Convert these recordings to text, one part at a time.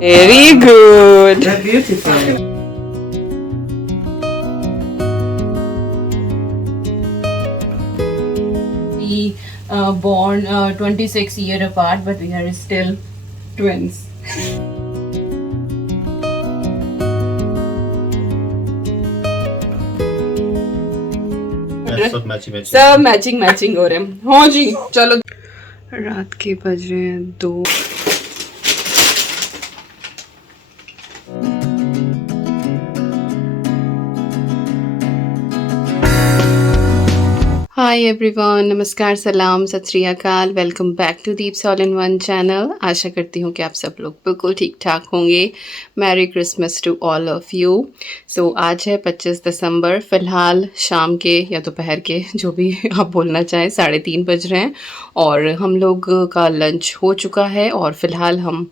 Very good. They're beautiful. We born 26 years apart, but we are still twins. सब matching हो रहे हैं। हाँ जी, चलो। रात के बज रहे हैं 2। हाय एवरीवन, नमस्कार, सलाम, सत श्री अकाल। Welcome back to Deeps all in one channel. आशा करती हूँ कि आप सब लोग बिल्कुल ठीक ठाक होंगे। Merry Christmas to all of you. So आज है 25 दिसंबर। फ़िलहाल शाम के या दोपहर के, जो भी आप बोलना चाहें, 3:30 बज रहे हैं और हम लोग का लंच हो चुका है और फ़िलहाल हम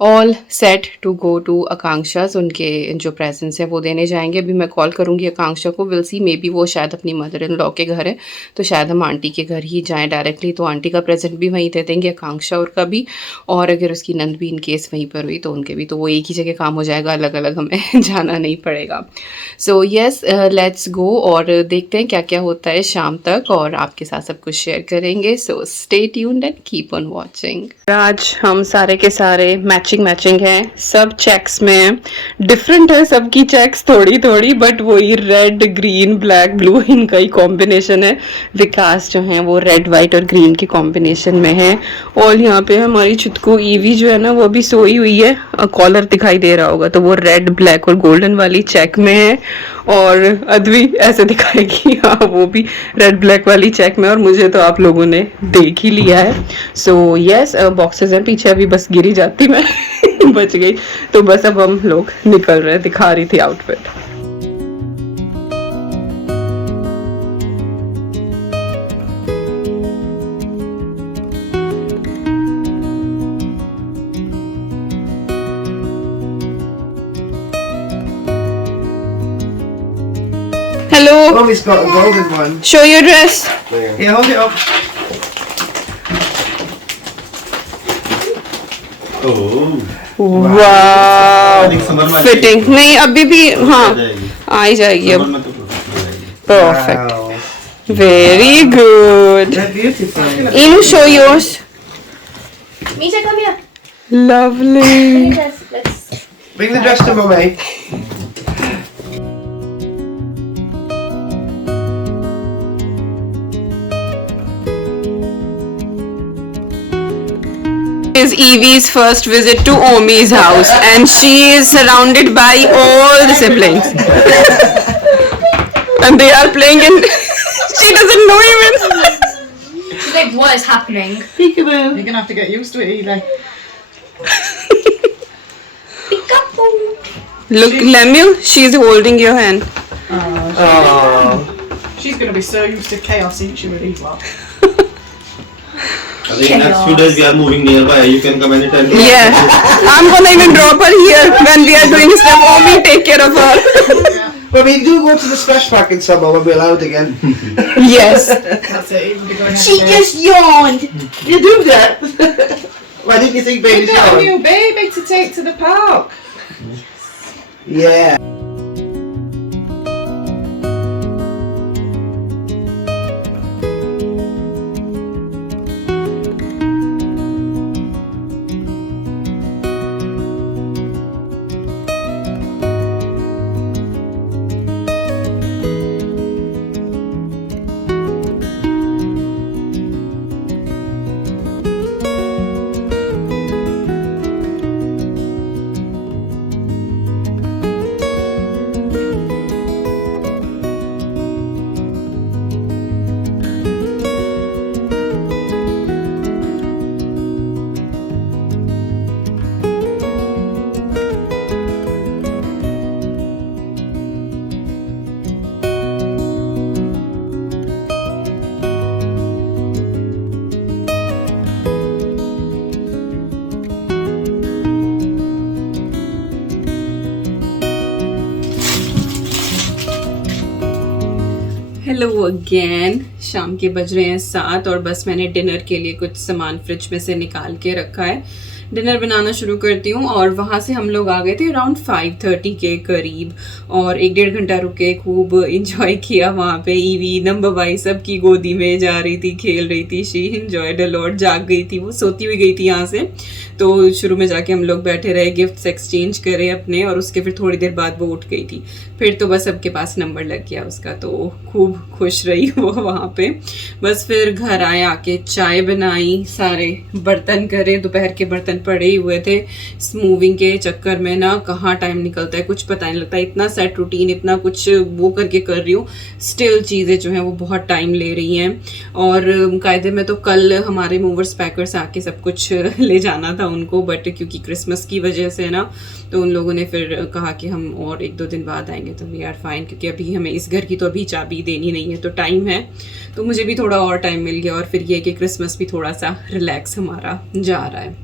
all set to go to Akanksha's. उनके जो प्रेजेंट्स है वो देने जाएंगे। अभी मैं कॉल करूँगी आकांक्षा को, विल सी, मे बी वो शायद अपनी मदर इन लॉ के घर है तो शायद हम आंटी के घर ही जाएं डायरेक्टली, तो आंटी का प्रेजेंट भी वहीं दे देंगे, आकांक्षा और का भी। और अगर उसकी नंद भी इन केस वहीं पर हुई तो उनके भी, तो वो एक ही जगह काम हो जाएगा, अलग अलग हमें जाना नहीं पड़ेगा। सो यस, लेट्स गो और देखते हैं क्या क्या होता है शाम तक और आपके साथ सब कुछ शेयर करेंगे। So stay tuned and keep on watching. आज हम सारे के सारे मैचिंग हैं, सब चेक्स में। डिफरेंट है सबकी चेक्स थोड़ी थोड़ी, बट वही रेड ग्रीन ब्लैक ब्लू इनका ही कॉम्बिनेशन है। विकास जो है वो रेड वाइट और ग्रीन के कॉम्बिनेशन में है। और यहाँ पे हमारी चुटकू ईवी जो है ना वो अभी सोई हुई है, कॉलर दिखाई दे रहा होगा, तो वो रेड ब्लैक और गोल्डन वाली चेक में है। और अद्वी ऐसे दिखाएगी, हाँ वो भी रेड ब्लैक वाली चेक में। और मुझे तो आप लोगों ने देख ही लिया है। सो यस, बॉक्सेस हैं पीछे, अभी बस गिरी जाती मैं बच गई। तो बस अब हम लोग निकल रहे हैं, दिखा रही थी outfit. Hello. Mommy's got a golden one. Show your dress. Here, hold it up. Wow. Fitting. नहीं अभी भी, हाँ आ ही जाएगी अब। Perfect. Wow. Very good. They're beautiful. Inu, show yours. Misha, come here. Lovely. Let's. Bring the dress to Mummy. Is Evie's first visit to Omi's house and she is surrounded by all the siblings and they are playing and she doesn't know even. She's like, what is happening? Peekaboo. You're gonna have to get used to it, Eli. Peekaboo. Look, Lemuel, she's holding your hand. Oh. She's gonna be so used to chaos, isn't she, with these lot? I think next few days we are moving nearby. You can come anytime. Yeah, I'm gonna even drop her here when we are doing stuff. Omi, take care of her. But we do go to the splash park in summer when we're allowed again. Yes. That's it. Even be going She anywhere. just yawned. You do that? Why didn't you think We've baby's got a on? new baby to take to the park. Yeah. Hello again. शाम के बज रहे हैं 7 और बस मैंने dinner के लिए कुछ सामान फ्रिज में से निकाल के रखा है। डिनर बनाना शुरू करती हूँ। और वहाँ से हम लोग आ गए थे अराउंड 5:30 के करीब, और 1-1.5 घंटा रुके, खूब इंजॉय किया वहाँ पे। ईवी नंबर बाई सबकी गोदी में जा रही थी, खेल रही थी। शी एंजॉयड अ लॉट, जाग गई थी वो, सोती हुई गई थी यहाँ से। तो शुरू में जाके हम लोग बैठे रहे, गिफ्ट्स एक्सचेंज करे अपने, और उसके फिर थोड़ी देर बाद वो उठ गई थी। फिर तो बस सबके पास नंबर लग गया उसका, तो खूब खुश रही वो वहाँ पे। बस फिर घर आए, आके चाय बनाई, सारे बर्तन करे, दोपहर के बर्तन पड़े ही हुए थे। इस मूविंग के चक्कर में ना कहाँ टाइम निकलता है कुछ पता नहीं लगता। इतना सेट रूटीन, इतना कुछ वो करके कर रही हूँ, स्टिल चीज़ें जो हैं वो बहुत टाइम ले रही हैं। और कायदे में तो कल हमारे मूवर्स पैकर्स आके सब कुछ ले जाना था उनको, बट क्योंकि क्रिसमस की वजह से ना, तो उन लोगों ने फिर कहा कि हम और 1-2 दिन बाद आएंगे, तो वी आर फाइन, क्योंकि अभी हमें इस घर की तो अभी चाबी देनी नहीं है, तो टाइम है। तो मुझे भी थोड़ा और टाइम मिल गया, और फिर ये कि क्रिसमस भी थोड़ा सा रिलैक्स हमारा जा रहा है।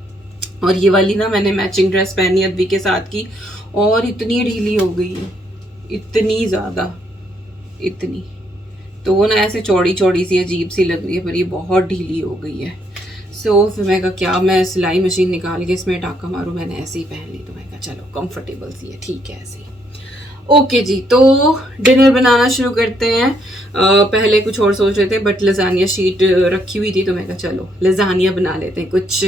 और ये वाली ना मैंने मैचिंग ड्रेस पहनी अद्वी के साथ की, और इतनी ढीली हो गई है, इतनी ज़्यादा, इतनी, तो वो ना ऐसे चौड़ी चौड़ी सी अजीब सी लग रही है, पर ये बहुत ढीली हो गई है। सो फिर मैं कहा क्या मैं सिलाई मशीन निकाल के इसमें टाका मारूँ, मैंने ऐसे ही पहन ली। तो मैं कहा चलो कंफर्टेबल सी है, ठीक है ऐसे ही। ओके जी, तो डिनर बनाना शुरू करते हैं। पहले कुछ और सोच रहे थे, बट लजानिया शीट रखी हुई थी, तो मैं कहा चलो लजानिया बना लेते हैं, कुछ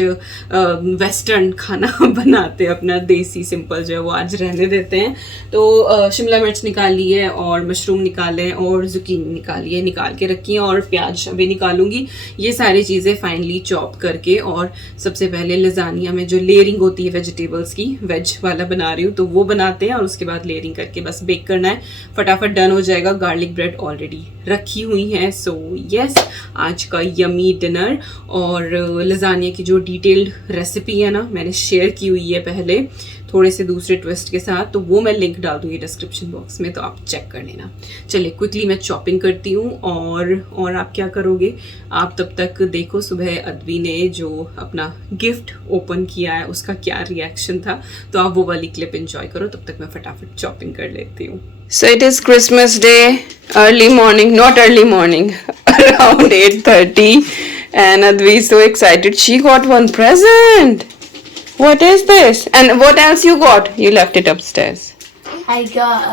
वेस्टर्न खाना बनाते हैं, अपना देसी सिंपल जो है वो आज रहने देते हैं। तो शिमला मिर्च निकाल ली है, और मशरूम निकाले, और जुकीनी निकाली है, निकाल के रखी है, और प्याज अभी निकालूंगी। ये सारी चीज़ें फाइनली चॉप करके, और सबसे पहले लजानिया में जो लेयरिंग होती है वेजिटेबल्स की, वेज वाला बना रही हूँ, तो वो बनाते हैं, और उसके बाद लेयरिंग करके बस बेक करना है, फटाफट डन हो जाएगा। गार्लिक ब्रेड ऑलरेडी रखी हुई है। सो यस, आज का यमी डिनर। और लजानिया की जो डिटेल्ड रेसिपी है ना, मैंने शेयर की हुई है पहले थोड़े से दूसरे ट्विस्ट के साथ, तो वो मैं लिंक डाल दूंगी डिस्क्रिप्शन बॉक्स में, तो आप चेक कर लेना। चलिए क्विकली मैं चॉपिंग करती हूँ। और आप क्या करोगे, आप तब तक देखो सुबह अद्वी ने जो अपना गिफ्ट ओपन किया है उसका क्या रिएक्शन था, तो आप वो वाली क्लिप एंजॉय करो, तब तक मैं फटाफट चॉपिंग कर लेती हूँ। So it is Christmas Day, early morning, not early morning, around 8:30, and Advi is so excited. She got one present. What is this? And what else you got? You left it upstairs. I got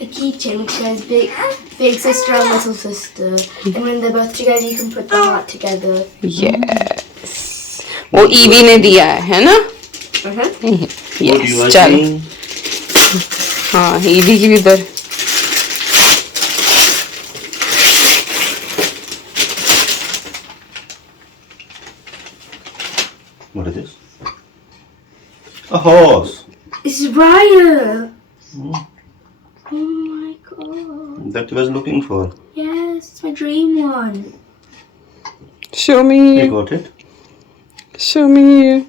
a keychain which says big sister and little sister, and when they're both together, you can put the heart together. Yes. वो EV ने दिया है ना? Yes. चल. हाँ, EV की भी इधर. What is this? A horse. This is Brian. Oh my god. That you was looking for. Yes, it's my dream one. Show me You here. got it? Show me here.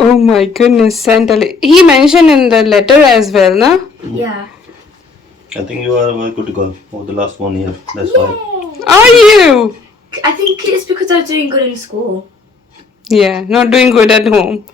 Oh my goodness, Santa. He mentioned in the letter as well, na? Yeah. I think you are a very good girl over the last 1 year. That's why. Are you? I think it's because I was doing good in school. Yeah, not doing good at home.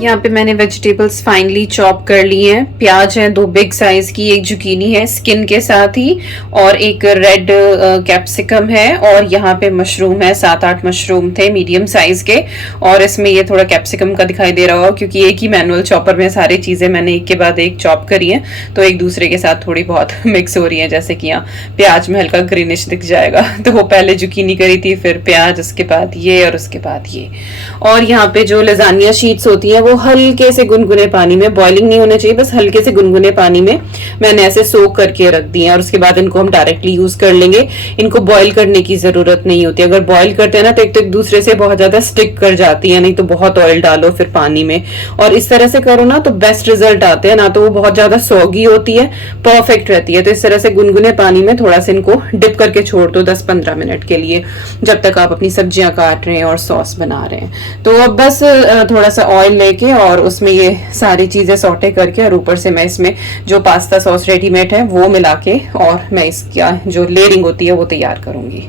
यहाँ पे मैंने vegetables finally chop कर ली हैं। प्याज है 2 big size की, एक zucchini है स्किन के साथ ही, और एक रेड कैप्सिकम है, और यहाँ पे मशरूम है, 7-8 मशरूम थे मीडियम साइज के। और इसमें ये थोड़ा कैप्सिकम का दिखाई दे रहा होगा क्योंकि एक ही मैनुअल चॉपर में सारी चीजें मैंने एक के बाद एक चॉप करी हैं, तो एक दूसरे के साथ थोड़ी बहुत मिक्स हो रही है। जैसे कि यहाँ प्याज में हल्का ग्रीनिश दिख जाएगा, तो वो पहले जुकीनी करी थी, फिर प्याज, उसके बाद ये, और उसके बाद ये। और यहाँ पे जो लजानिया शीट्स होती है वो हल्के से गुनगुने पानी में, बॉइलिंग नहीं होना चाहिए, बस हल्के से गुनगुने पानी में मैंने ऐसे सोक करके रख दिए हैं। और उसके बाद इनको हम डायरेक्टली यूज कर लेंगे। इनको बॉईल करने की जरूरत नहीं होती। अगर बॉईल करते हैं ना तो एक दूसरे से बहुत ज्यादा स्टिक कर जाती है, नहीं तो बहुत ऑयल डालो फिर पानी में। और इस तरह से करो ना तो बेस्ट रिजल्ट आते हैं, ना तो वो बहुत ज्यादा सॉगी होती है, परफेक्ट रहती है। तो इस तरह से गुनगुने पानी में थोड़ा सा इनको डिप करके छोड़ दो 10-15 मिनट के लिए, जब तक आप अपनी सब्जियां काट रहे हैं और सॉस बना रहे हैं। तो अब बस थोड़ा सा ऑयल लेके और उसमें ये सारी चीजें सौटे करके और ऊपर से मैं इसमें जो पास्ता सॉस रेडीमेड है वो मिला के और मैं इसका जो लेयरिंग होती है वो तैयार करूंगी।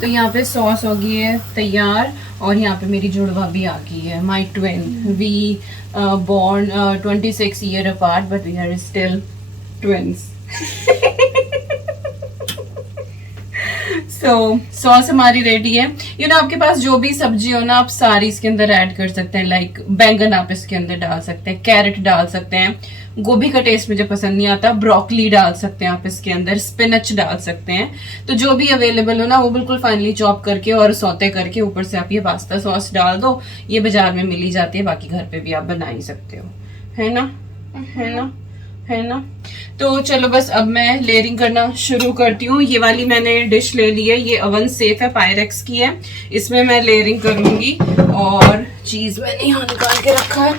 तो यहाँ पे सॉस हो गई है तैयार और यहाँ पे मेरी जुड़वा भी आ गई है, my twin. We born 26 year apart but we are still twins. So sauce हमारी रेडी है। यू नो आपके पास जो भी सब्जी हो ना आप सारी इसके अंदर ऐड कर सकते हैं। लाइक बैंगन आप इसके अंदर डाल सकते हैं, कैरेट डाल सकते हैं, गोभी का टेस्ट मुझे पसंद नहीं आता, ब्रोकली डाल सकते हैं आप इसके अंदर, स्पिनच डाल सकते हैं। तो जो भी अवेलेबल हो ना वो बिल्कुल फाइनली चॉप करके और सौते करके ऊपर से आप ये पास्ता सॉस डाल दो। ये बाजार में मिल ही जाती है, बाकी घर पे भी आप बना ही सकते हो, है ना, है ना, है ना। तो चलो बस अब मैं लेयरिंग करना शुरू करती हूँ। ये वाली मैंने डिश ले ली है, ये ओवन सेफ है, पायरेक्स की है। इसमें मैं लेयरिंग करूंगी और चीज मैंने यहाँ निकाल के रखा है,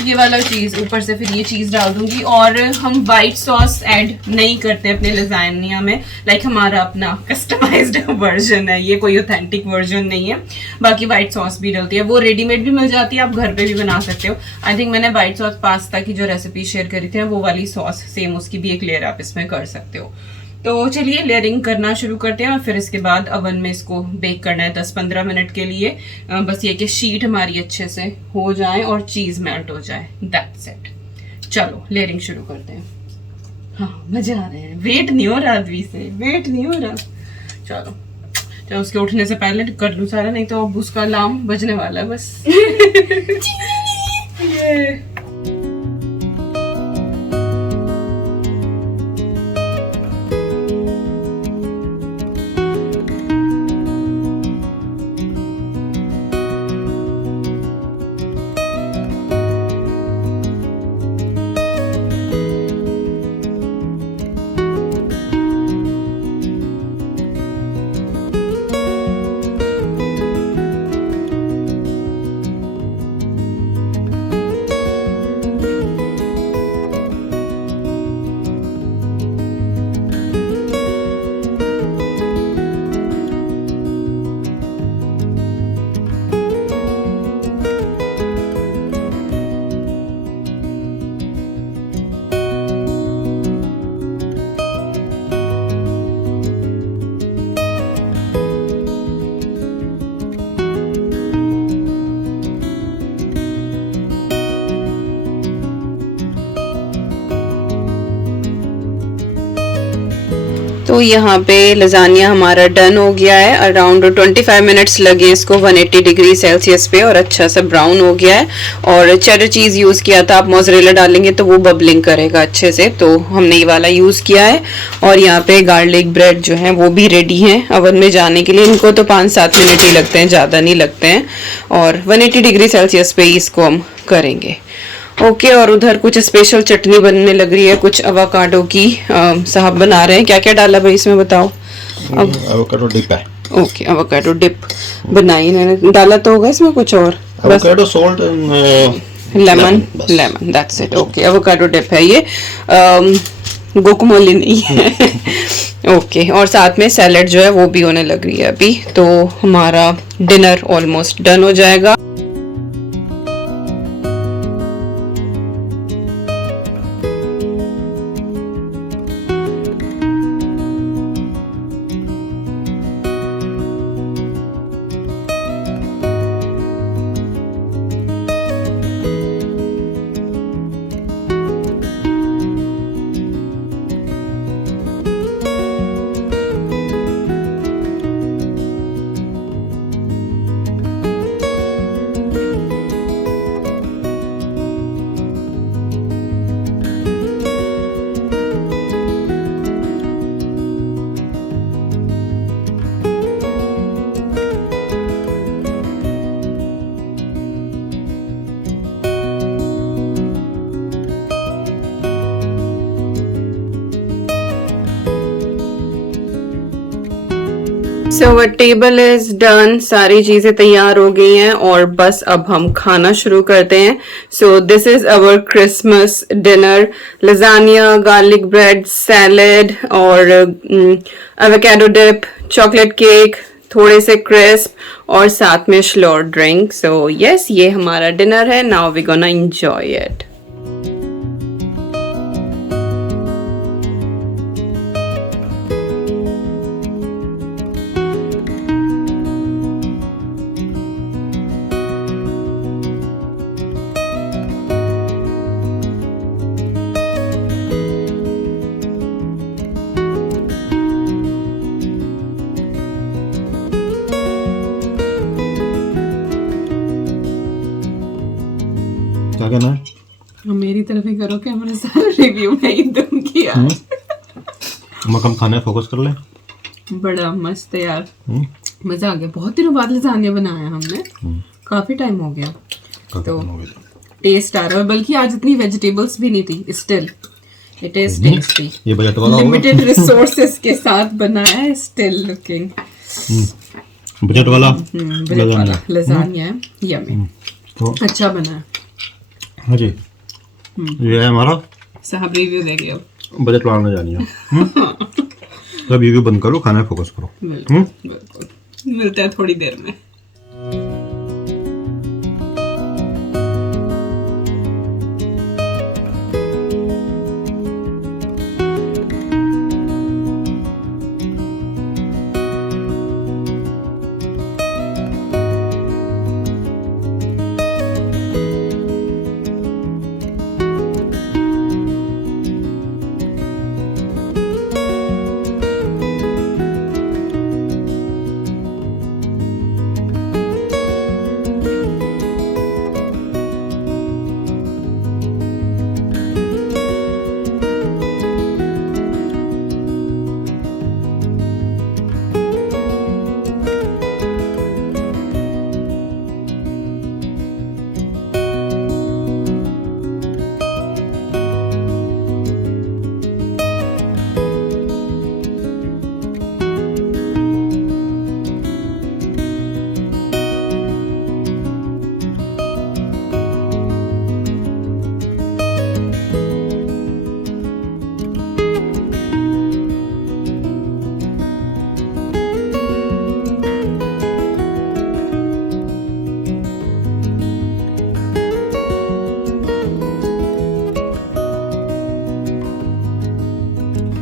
ये वाला चीज ऊपर से फिर ये चीज डाल दूंगी। और हम वाइट सॉस ऐड नहीं करते अपने लजानिया में, लाइक हमारा अपना कस्टमाइज्ड वर्जन है, ये कोई ऑथेंटिक वर्जन नहीं है। बाकी वाइट सॉस भी डलती है, वो रेडीमेड भी मिल जाती है, आप घर पे भी बना सकते हो। आई थिंक मैंने वाइट सॉस पास्ता की जो रेसिपी शेयर करी थी वो वाली सॉस सेम उसकी भी एक लेयर आप इसमें कर सकते हो। तो चलिए लेयरिंग करना शुरू करते हैं और फिर इसके बाद ओवन में इसको बेक करना है 10-15 मिनट के लिए। बस ये कि शीट हमारी अच्छे से हो जाए और चीज मेल्ट हो जाए, दैट्स इट। चलो लेयरिंग शुरू करते हैं। हाँ मजा आ रहे हैं, वेट नहीं हो रहा अभी से, वेट नहीं हो रहा। चलो चलो उसके उठने से पहले कर लूँ सारा, नहीं तो अब उसका अलार्म बजने वाला है बस। ये तो यहाँ पे लजानिया हमारा डन हो गया है। अराउंड 25 मिनट्स लगे इसको 180 डिग्री सेल्सियस पे और अच्छा सा ब्राउन हो गया है। और चेडर चीज़ यूज़ किया था, आप मोज़रेला डालेंगे तो वो बबलिंग करेगा अच्छे से, तो हमने ये वाला यूज़ किया है। और यहाँ पे गार्लिक ब्रेड जो है वो भी रेडी हैं ओवन में जाने के लिए। इनको तो 5-7 मिनट ही लगते हैं, ज़्यादा नहीं लगते हैं। और 180 डिग्री सेल्सियस पे ही इसको हम करेंगे। ओके और उधर कुछ स्पेशल चटनी बनने लग रही है, कुछ अवाकाडो की साहब बना रहे हैं। क्या क्या डाला भाई इसमें बताओ। एवोकाडो डिप है। ओके एवोकाडो डिप बनाई इन्होंने, डाला तो होगा इसमें कुछ और? Avocado, salt and lemon that's it. Okay, avocado dip है ये, गुकमोली नहीं है। ओके, और साथ में सैलेड जो है वो भी होने लग रही है अभी, तो हमारा डिनर ऑलमोस्ट डन हो जाएगा। So our table is done, सारी चीजें तैयार हो गई हैं और बस अब हम खाना शुरू करते हैं। So this is our Christmas dinner, lasagna, garlic bread, salad और avocado dip, chocolate cake, थोड़े से crisp और साथ में श्लोर ड्रिंक। So yes, ये हमारा डिनर है। Now we're gonna enjoy it. क्या कहना है? मेरी तरफ ही करो, कैमरा सारा रिव्यू में ही दम किया। मकम खाने फोकस कर ले। बड़ा मस्त है यार, मजा आ गया। बहुत दिनों बाद लसान्या बनाया हमने, काफी टाइम हो गया, तो टेस्ट आ रहा है। बल्कि आज इतनी वेजिटेबल्स भी नहीं थी, स्टिल इट इज टेस्टी। ये बजट वाला होगा, लिमिटेड रिसोर्सेज के साथ बनाया है, स्टिल लुकिंग बजट वाला लसान्या है, यम्मी, तो अच्छा बना है। हाँ जी, ये है हमारा साहब रिव्यू देंगे अब। बजट वाला ना जानिए। तो अब वीडियो बंद करो, खाना फोकस करो। बिल्कुल, मिलते हैं थोड़ी देर में।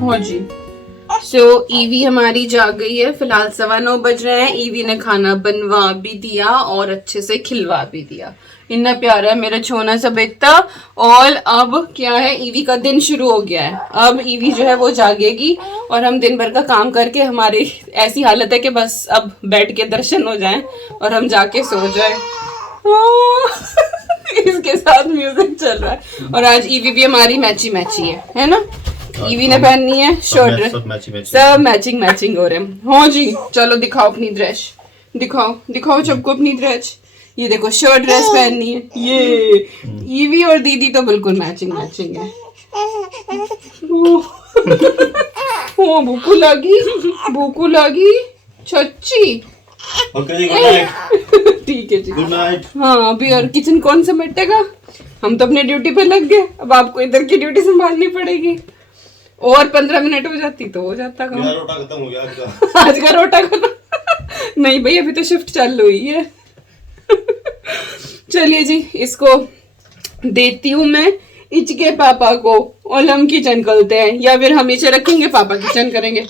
हाँ जी, सो ईवी हमारी जाग गई है। फिलहाल 9:15 बज रहे हैं। ईवी ने खाना बनवा भी दिया और अच्छे से खिलवा भी दिया। इतना प्यारा है मेरा छोना सा बेटा। और अब क्या है, ईवी का दिन शुरू हो गया है। अब ईवी जो है वो जागेगी और हम दिन भर का काम करके हमारी ऐसी हालत है कि बस अब बैठ के दर्शन हो जाएं और हम जाके सो जाएं। इसके साथ म्यूजिक चल रहा है। और आज ईवी भी हमारी मैची है ना? ईवी ने पहननी है शर्ट, सब मैचिंग हो रहे हैं। हाँ जी, चलो दिखाओ अपनी ड्रेस, दिखाओ सबको अपनी ड्रेस। ये देखो शर्ट ड्रेस पहननी है। ये ईवी और दीदी तो बिल्कुल मैचिंग है। ओ भूखू लगी सच्ची। ओके जी, गुड नाइट। ठीक है जी, गुड नाइट। हाँ अभी और किचन कौन समेटेगा? हम तो अपनी ड्यूटी पे लग गए, अब आपको इधर की ड्यूटी संभालनी पड़ेगी। और 15 मिनट हो जाती तो हो जाता काम। मेरा रोटा खत्म हो गया आज का। आज का रोटा खत्म। नहीं भाई, अभी तो शिफ्ट चालू हुई है। चलिए जी, इसको देती हूँ मैं इच के पापा को और हम किचन करते हैं, या फिर हम इसे रखेंगे, पापा किचन करेंगे।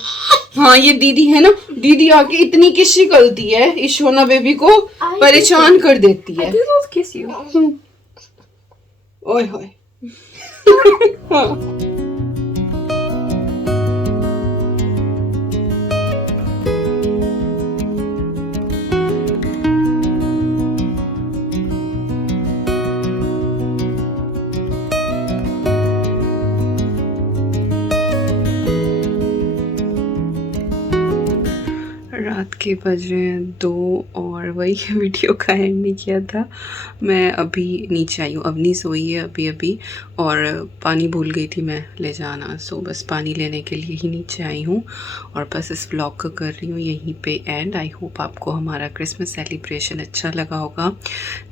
हाँ, ये दीदी है ना, दीदी आके इतनी किस्सी करती है, इस सोना बेबी को परेशान कर देती है। ओए होए। हाँ। रात के बज रहे हैं 2 और वही वीडियो का एंड नहीं किया था। मैं अभी नीचे आई हूँ, अवनी सोई है अभी अभी, और पानी भूल गई थी मैं ले जाना, सो बस पानी लेने के लिए ही नीचे आई हूँ और बस इस व्लॉग को कर रही हूँ यहीं पे एंड। आई होप आपको हमारा क्रिसमस सेलिब्रेशन अच्छा लगा होगा।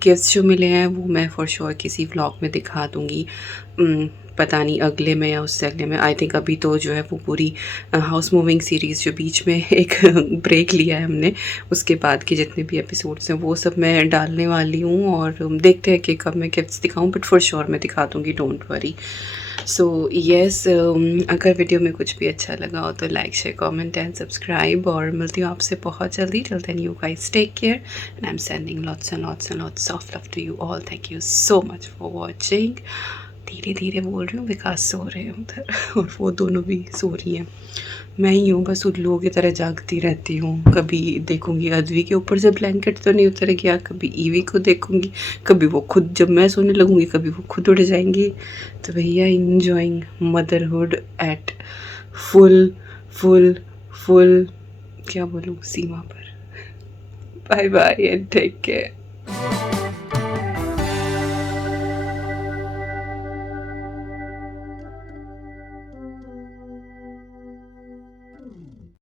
गिफ्ट्स जो मिले हैं वो मैं फॉर श्योर किसी व्लॉग में दिखा दूँगी, पता नहीं अगले में या उससे अगले में। आई थिंक अभी तो जो है वो पूरी हाउस मूविंग सीरीज़ जो बीच में एक ब्रेक लिया है हमने, उसके बाद के जितने भी एपिसोड्स हैं वो सब मैं डालने वाली हूँ और देखते हैं कि कब मैं गिफ्ट्स दिखाऊँ, बट फॉर श्योर मैं दिखा दूँगी, डोंट वरी। सो येस, अगर वीडियो में कुछ भी अच्छा लगा हो तो like share comment and subscribe, और मिलती हूँ आपसे बहुत जल्दी। Till then you guys take care and I am sending lots and lots and lots of love to you all. Thank you so much for watching. धीरे धीरे बोल रही हूँ, विकास सो रहे हैं उधर और वो दोनों भी सो रही हैं। मैं ही हूँ बस उल्लुओं की तरह जागती रहती हूँ। कभी देखूँगी अद्वी के ऊपर से ब्लैंकेट तो नहीं उतर गया, कभी ईवी को देखूँगी, कभी वो खुद, जब मैं सोने लगूँगी कभी वो खुद उड़ जाएंगी। तो भैया, enjoying motherhood at full full full क्या बोलूँ, सीमा पर। Bye bye and take care.